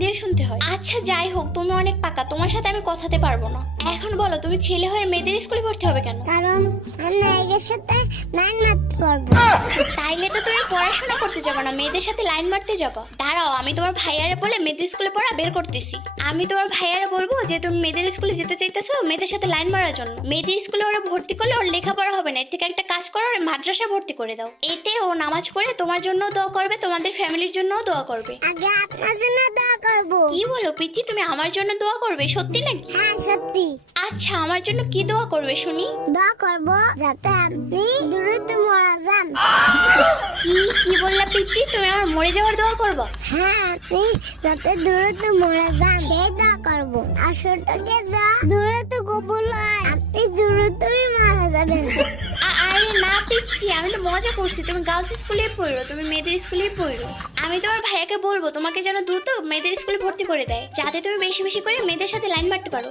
দিয়ে শুনতে হয়। আচ্ছা যাই হোক, তুমি অনেক পাকা, তোমার সাথে আমি কথাতে পারবো না। এখন বলো, তুমি ছেলে হয়ে মেয়েদের স্কুলে ভর্তি হবে কেন? কারণ আমি নায়কের সাথে লাইন মারতে পারবো। তাইলে তো তুমি পড়াশোনা করতে যাবো না, মেয়েদের সাথে লাইন মারতে যাবো। দাঁড়াও, আমি তোমার ভাইয়ারে বলে মেয়েদের স্কুলে পড়া বের করতেছি। আমি তোমার ভাইয়ারে বলবো যে তুমি মেয়েদের স্কুলে যেতে চাইতেছো মেয়েদের সাথে লাইন মারার জন্য। মেয়েদের স্কুলে ওরা ভর্তি করলে ওর লেখাপড়া হবে না, এর থেকে একটা কাজ করো, ওর মাদ্রাসা ভর্তি করে দাও। এতে ও নামাজ পড়ে তোমার জন্য দোয়া করবে, তোমাদের ফ্যামিলির জন্যও দোয়া করবে। আগে আপনার জন্য দোয়া করবো। কি বলো পিচ্চি, তুমি আমার জন্য দোয়া করবে? সত্যি নাকি? হ্যাঁ সত্যি। আচ্ছা, আমার জন্য কি দোয়া করবে শুনি? দোয়া করবো যাতে আপনি দ্রুত মারা যান। কি বললা পিচ্চি, তুমি আমার মরে যাওয়ার দোয়া করবা? হ্যাঁ, আপনি যাতে দ্রুত মারা যান সেই দোয়া করবো। আর ছোটকে দোয়া দ্রুত কবুল হয়, আপনি দ্রুতই মারা যাবেন। আরে না পিচ্চি, আমি তো মজা করছি। তুমি গার্লস স্কুলে পড়ো, তুমি মেয়েদের স্কুলেই পড়ো। আমি তোমার ভাইয়াকে বলবো তোমাকে যেন দ্রুত মেয়েদের স্কুলে ভর্তি করে দেয়, যাতে তুমি বেশি বেশি করে মেয়েদের সাথে লাইন মারতে পারো।